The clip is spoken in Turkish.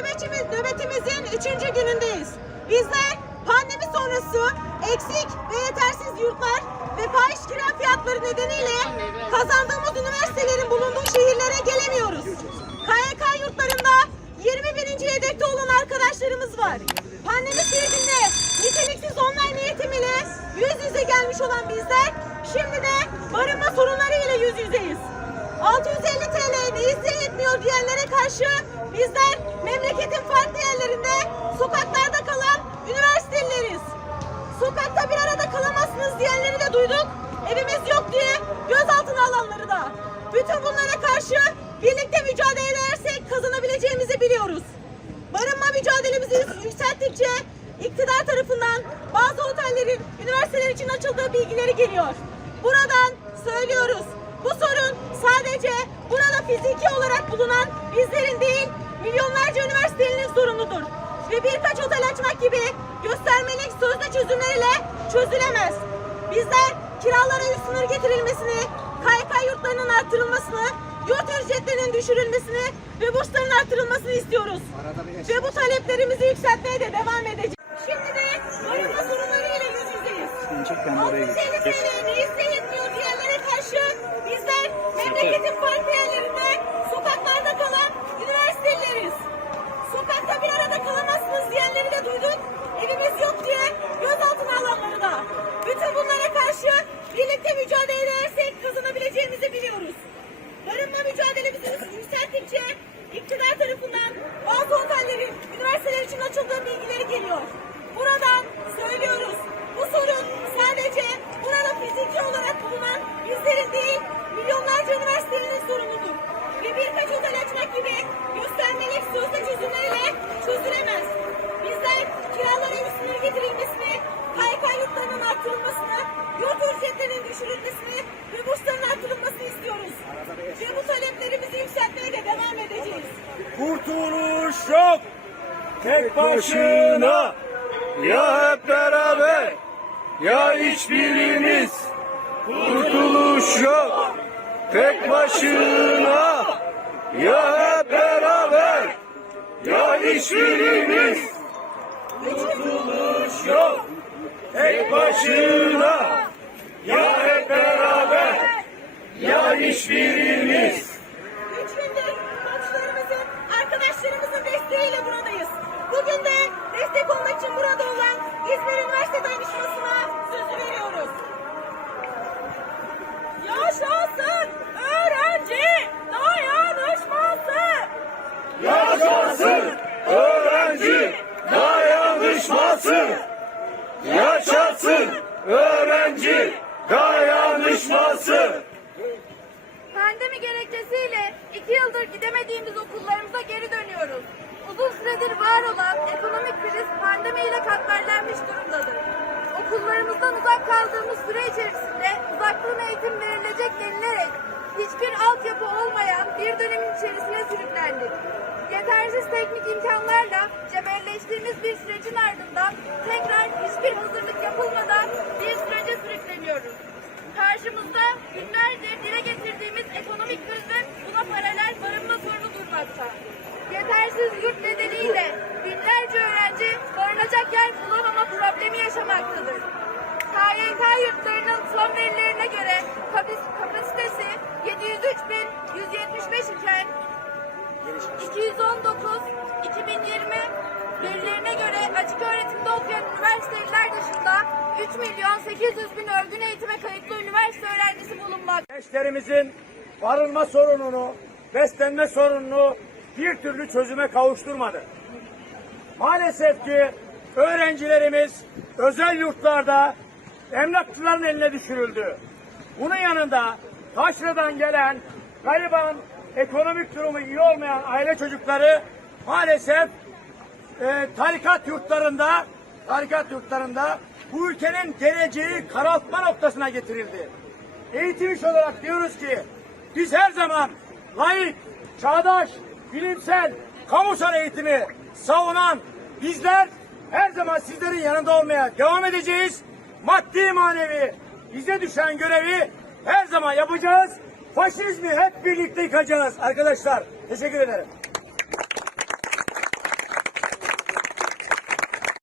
nöbetimiz, nöbetimizin üçüncü günündeyiz. Bizler pandemi sonrası eksik ve yetersiz yurtlar ve fahiş kira fiyatları nedeniyle kazandığımız üniversitelerin bulunduğu şehirlere gelemiyoruz. KYK yurtlarında 20 bininci yedekte olan arkadaşlarımız var. Pandemi sürecinde niteliksiz online eğitim ile yüz yüze gelmiş olan bizler şimdi de barınma sorunları ile yüz yüzeyiz. 650 TL yetmiyor diyenlere karşı bizler memleketin farklı yerlerinde sokaklarda kalan üniversitelileriz. Sokakta bir arada kalamazsınız diyenleri de duyduk. Evimiz yok diye gözaltına alanları da. Bütün bunlara karşı birlikte mücadele edersek kazanabileceğimizi biliyoruz. Barınma mücadelemizi yükselttikçe iktidar tarafından bazı otellerin üniversiteler için açıldığı bilgileri geliyor. Buradan söylüyoruz. Bu sorun sadece burada fiziki olarak bulunan bizlerin değil, milyonlarca üniversitenin sorunudur. Ve birkaç otel açmak gibi göstermelik sözde çözümlerle çözülemez. Bizler kiralara üst sınır getirilmesini, KYK yurtlarının artırılmasını, yurt ücretlerinin düşürülmesini ve bursların artırılmasını istiyoruz. Ve bu taleplerimizi yükseltmeye de devam edeceğiz. Şimdi de barınma sorunlarıyla yüz yüzeyiz. 650 TL neyse düşürülmesini ve bursların artırılmasını istiyoruz. Ve bu taleplerimizi yükseltmeye de devam edeceğiz. Kurtuluş yok. Tek başına ya hep beraber ya hiçbirimiz. Kurtuluş yok. Tek başına ya hep beraber ya hiçbirimiz. Kurtuluş yok. Tek başına ya hep beraber ya hiçbirimiz. Üç gündür komşularımızın, arkadaşlarımızın desteğiyle buradayız. Bugün de destek olmak için burada olan İzmir Üniversite Dayanışması'na sözü veriyoruz. Yaşasın öğrenci dayanışması! Yaşasın öğrenci dayanışması. Yaşasın öğrenci dayanışması. Pandemi gerekçesiyle iki yıldır gidemediğimiz okullarımıza geri dönüyoruz. Uzun süredir var olan ekonomik kriz pandemiyle katmerlenmiş durumdadır. Okullarımızdan uzak kaldığımız süre içerisinde uzaktan eğitim verilecek denilerek hiçbir altyapı olmayan bir dönemin içerisine sürüklendik. Yetersiz teknik imkanlarla cebelleştiğimiz bir sürecin ardından tekrar hiçbir hazırlık yapılmadan bir sürece sürükleniyoruz. Karşımızda günlerdir dile getirdiğimiz ekonomik kriz ve buna paralel barınma sorunu durmakta. Yetersiz yurt nedeniyle binlerce öğrenci barınacak yer bulamama problemi yaşamaktadır. KYK yurtlarının son verilerine göre kapasitesi 703.175 iken 219 2020 verilerine göre açık öğretimde okuyan üniversiteliler dışında 3 milyon 800 bin örgün eğitime kayıtlı üniversite öğrencisi bulunmakta. Gençlerimizin barınma sorununu, beslenme sorununu bir türlü çözüme kavuşturmadı. Maalesef ki öğrencilerimiz özel yurtlarda emlakçıların eline düşürüldü. Bunun yanında taşradan gelen gariban ekonomik durumu iyi olmayan aile çocukları maalesef e, tarikat yurtlarında tarikat yurtlarında bu ülkenin geleceği karaltma noktasına getirildi. Eğitim iş olarak diyoruz ki biz her zaman layık, çağdaş, bilimsel, kamusal eğitimi savunan bizler her zaman sizlerin yanında olmaya devam edeceğiz. Maddi manevi bize düşen görevi her zaman yapacağız. Faşizmi hep birlikte yıkacağız arkadaşlar. Teşekkür ederim.